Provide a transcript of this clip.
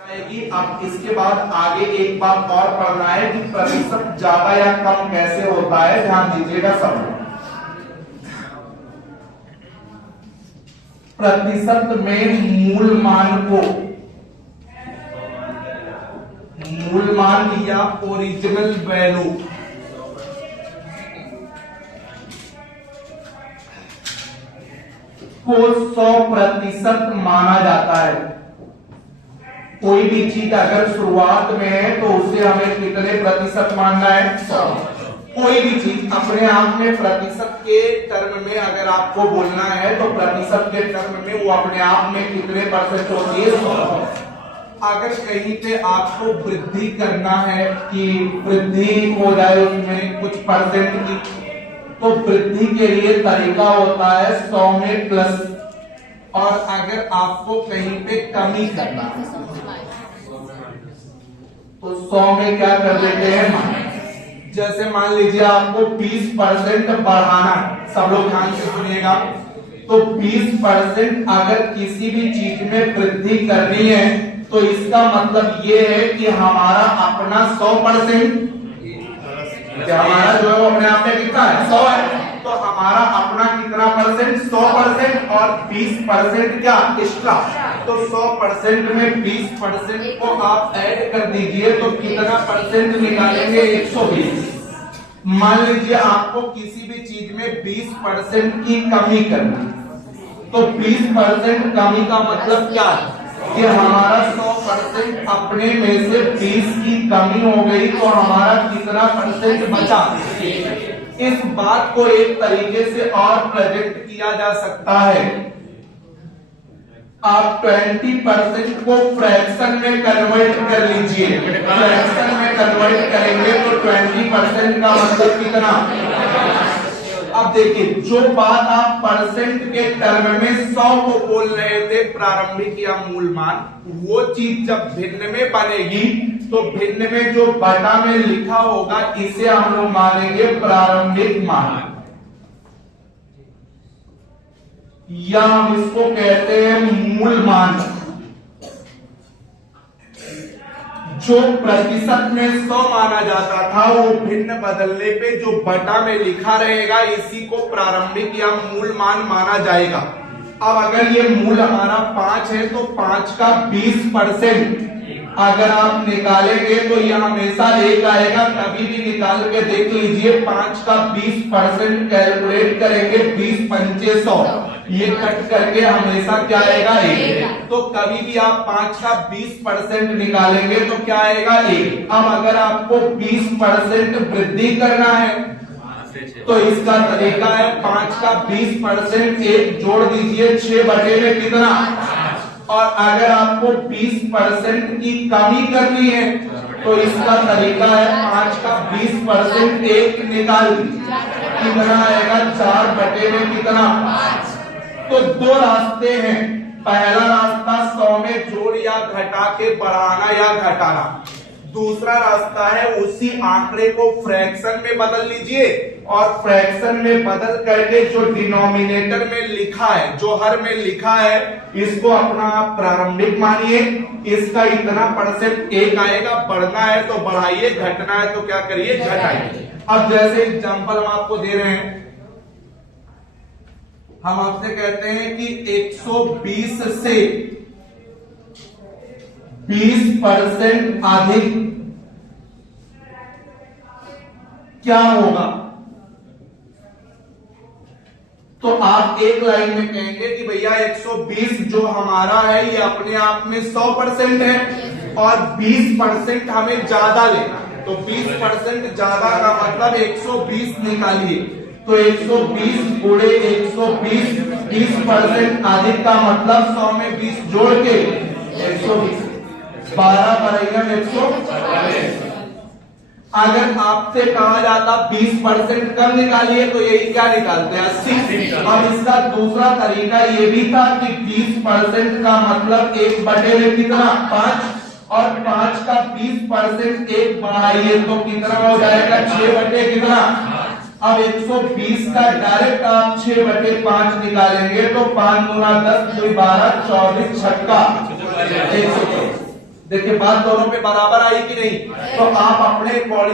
आएगी। अब इसके बाद आगे एक बात और पढ़ना है कि प्रतिशत ज्यादा या कम कैसे होता है। ध्यान दीजिएगा सब। प्रतिशत में मूल मान या ओरिजिनल वैल्यू को 100% माना जाता है। कोई भी चीज अगर शुरुआत में है तो उसे हमें कितने प्रतिशत मानना है? 100। कोई भी चीज अपने आप में प्रतिशत के टर्म में अगर आपको बोलना है तो प्रतिशत के टर्म में वो अपने आप में कितने परसेंट होती है? 100। अगर कहीं पे आपको वृद्धि करना है कि वृद्धि हो जाए उसमें कुछ परसेंट की, तो वृद्धि के लिए तरीका होता है 100 में प्लस। और अगर आपको कहीं पे कमी करना है तो 100 में क्या कर देते हैं? जैसे मान लीजिए आपको 20% बढ़ाना है, सब लोग ध्यान से सुनिएगा। तो 20% अगर किसी भी चीज में वृद्धि करनी है तो इसका मतलब ये है कि हमारा अपना 100%, हमारा जो है वो अपने आप में कितना है? 100 है। तो हमारा अपना कितना परसेंट? 100%। और 20% क्या एक्स्ट्रा? तो 100% में 20% को आप ऐड कर दीजिए तो कितना परसेंट निकालेंगे? 120। मान लीजिए आपको किसी भी चीज में 20% की कमी करनी है, तो 20% कमी का मतलब क्या है कि हमारा 100% अपने में से 20 की कमी हो गई तो हमारा कितना परसेंट बचा? इस बात को एक तरीके से और प्रेजेंट किया जा सकता है। आप 20% को फ्रैक्शन में कन्वर्ट कर लीजिए। फ्रैक्शन में कन्वर्ट करेंगे तो 20% का मतलब कितना? अब देखिए, जो बात आप परसेंट के टर्म में 100 को बोल रहे थे प्रारंभिक या मूल मान, वो चीज जब भिन्न में बनेगी तो भिन्न में जो बटा में लिखा होगा इसे हम लोग मानेंगे प्रारंभिक मान, या हम इसको कहते हैं मूल मान। जो प्रतिशत में 100 माना जाता था वो भिन्न बदलने पे जो बटा में लिखा रहेगा इसी को प्रारंभिक या मूल मान माना जाएगा। अब अगर ये मूल हमारा 5 है तो 5 का 20% अगर आप निकालेंगे तो यह हमेशा 1 आएगा। कभी भी निकाल के देख लीजिए। 5 का 20% कैलकुलेट करेंगे, 20 पंचे 100, ये कट करके हमेशा क्या आएगा? 1। तो कभी भी आप 5 का 20% निकालेंगे तो क्या आएगा? 1। अब अगर आपको 20% वृद्धि करना है तो इसका तरीका है 5 का 20% 1 जोड़ दीजिए, 6 बटे में कितना? और अगर आपको 20% की कमी करनी है तो इसका तरीका है 5 का 20% 1 निकाल दीजिए, कितना आएगा? 4 बटे में कितना? तो दो रास्ते हैं। पहला रास्ता 100 में जोड़ या घटा के बढ़ाना या घटाना। दूसरा रास्ता है उसी आंकड़े को फ्रैक्शन में बदल लीजिए और फ्रैक्शन में बदल करके जो डिनोमिनेटर में लिखा है, जो हर में लिखा है, इसको अपना आप प्रारंभिक मानिए। इसका इतना परसेंट 1 आएगा। बढ़ना है तो बढ़ाइए, घटना है तो क्या करिए? घटाइए। अब जैसे एग्जांपल हम आपको दे रहे हैं, हम आपसे कहते हैं कि 120 से 20% अधिक क्या होगा? तो आप एक लाइन में कहेंगे कि भैया 120 जो हमारा है ये अपने आप में 100% है और 20% हमें ज्यादा लेना है। तो 20% ज्यादा का मतलब 120 निकालिए। तो 120 गुणे 120, 20% अधिक का मतलब 100 में 20 जोड़ के 120, 12 बराबर 140। अगर आपसे कहा जाता 20% कम निकालिए तो यही क्या निकालते हैं? 80। अब इसका दूसरा तरीका ये भी था कि 20% का मतलब 1 बटे में कितना? 5, और 5 का 20% 1 बढ़ाइए तो कितना हो जाएगा? 6 बटे कितना? अब 120 का डायरेक्ट आप 6 बटे 5 निकालेंगे तो 5 गुना 10 12, 24 छक्का 124। देखिए बात दोनों पे बराबर आई कि नहीं? तो आप अपने